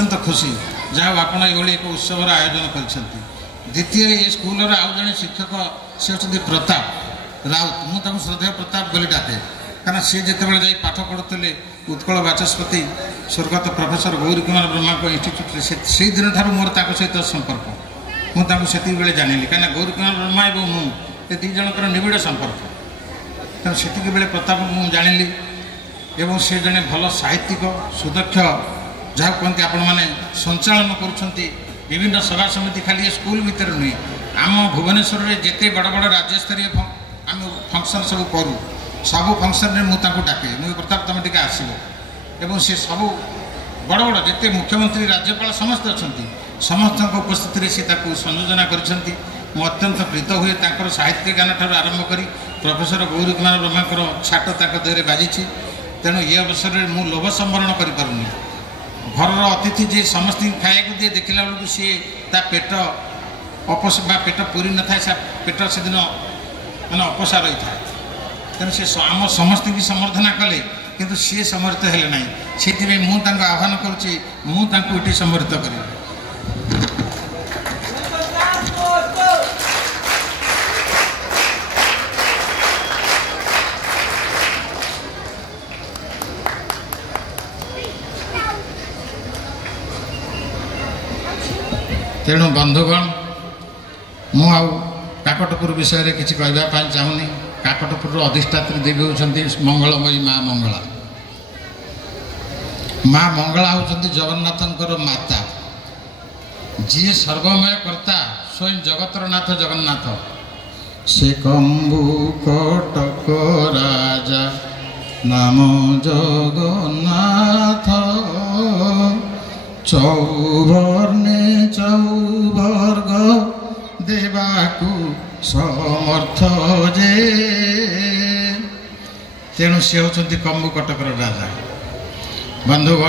अत्यंत खुशी जहाँ आपण ये एक उत्सव आयोजन कर। द्वितीय ये स्कूल आउ जड़े शिक्षक सी अच्छा प्रताप राउत मुझे श्रद्धेय प्रताप बोली डाके कारण सी जिते जा पाठ पढ़ुते उत्कल बाचस्पति स्वर्गत प्रोफेसर गौरी कुमार ब्रह्मा इन्स्टिट्यूट से दिन ठार मोर सहित संपर्क मुझे बेले जानी कहीं गौरी कुमार ब्रह्मा और मुझे दी जनकर निबिड़ संपर्क तेणु से बेले प्रताप मुझे जानी एवं से जड़े भल साहित्यिक सुदक्ष जहाँ कहते आपण मैंने संचालन कर विभिन्न सभा समिति खाली स्कूल भितर नुहे आम भुवनेश्वर में जिते बड़ बड़ राज्य स्तरीय आम फंक्शन सब करूँ सबू फंक्शन में मुझे डाके मुझे प्रताप तुम टे आसो सी सब बड़ बड़ जिते मुख्यमंत्री राज्यपाल समस्त अच्छा समस्त उपस्थित सी संयोजना कर अत्यंत प्रीत हुए साहित्य ज्ञान ठार आरंभ कर प्रोफेसर गौरी कुमार ब्रह्मा छाट देहरे बाजी तेणु ये अवसर में मुझे लोभ संवरण करूँ घर अतिथि जी समस्त खाया दिए देखला बेलू सी पेट पेट पूरी न था पेट से दिन मैंने अपसा रही था तेणु से आम समस्त की समर्थना कले किंतु सी समर्थ है ना से मुझे आह्वान करुँची समर्थ करी तेणु बंधुगण मु काकटपुर विषय में किसी कहवाई चाहूनी काकटपुर अधिष्ठात्री देवी होती मंगलमयी माँ मंगला माँ मंगला होती जगन्नाथंकर माता जी सर्वमय कर्ता स्वयं जगतर नाथ जगन्नाथ से कंबु कटक राजा नाम जगन्नाथ चौवर्णे चौवर्ग देवाकू समर्थ जे तेणु सी होती कंबु कटकर राजा बंधुगण।